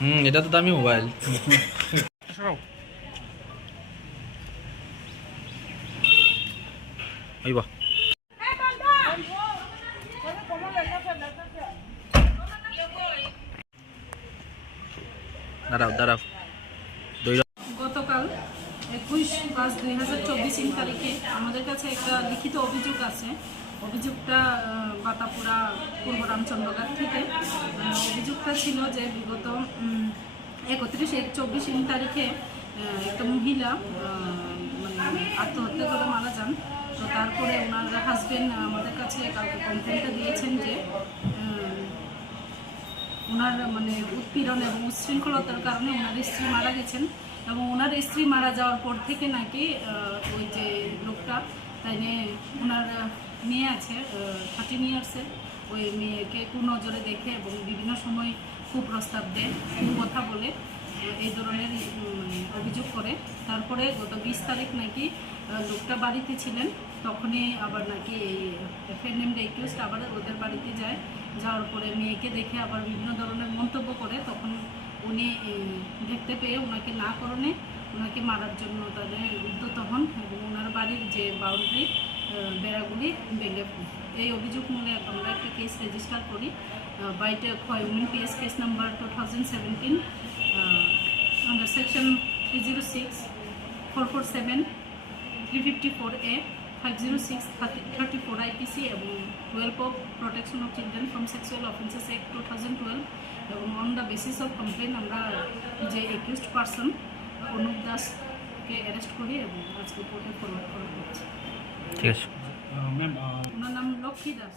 হুম এটা তো দামি মোবাইল। ওই বাহ। দাঁড়াও দাঁড়াও। একুশ পাঁচ দুই হাজার চব্বিশ তারিখে আমাদের কাছে একটা লিখিত অভিযোগ আছে। অভিযোগটা বাতাপুরা পূর্ব রামচন্দ্রঘাট থেকে। অভিযোগটা ছিল যে বিগত একত্রিশ এক চব্বিশ তারিখে একটা মহিলা মানে আত্মহত্যা করে মারা যান। তো তারপরে ওনার হাজবেন্ড আমাদের কাছে কালকে কমপ্লেনটা দিয়েছেন যে ওনার মানে উৎপীড়ন এবং উচ্ছৃঙ্খলতার কারণে ওনার স্ত্রী মারা গেছেন এবং ওনার স্ত্রী মারা যাওয়ার পর থেকে নাকি ওই যে লোকটা, তাই নিয়ে ওনার মেয়ে আছে থার্টিন ইয়ার্সের ওই মেয়েকে কুনজরে দেখে এবং বিভিন্ন সময় কুপ্রস্তাব দেয় কথা বলে, এই ধরনের মানে অভিযোগ করে। তারপরে গত বিশ তারিখ নাকি লোকটা বাড়িতে ছিলেন, তখনই আবার নাকি এই নেম রিকোয়েস্ট আবার ওদের বাড়িতে যায়। যাওয়ার পরে মেয়েকে দেখে আবার বিভিন্ন ধরনের মন্তব্য করে, তখন উনি দেখতে পেয়ে ওনাকে না করণে ওনাকে মারার জন্য তাদের উদ্যত হন এবং ওনার বাড়ির যে বাউন্ডারি বেড়াগুলি ভেঙে এই অভিযোগ মূলে আমরা একটা কেস রেজিস্টার করি। বাইটে ক্ষয় win PS case number two thousand seventeen under section zero six four four seven three fifty four A five zero six thirty four IPC এবং twelve of protection of children from sexual offences act two thousand twelve এবং on the basis of complaint আমরা যে accused person Anup দাসকে arrest করি এবং আজকে কোর্টে forward করা হচ্ছে ঠিক আছে ওনার নাম লক্ষ্মী দাস।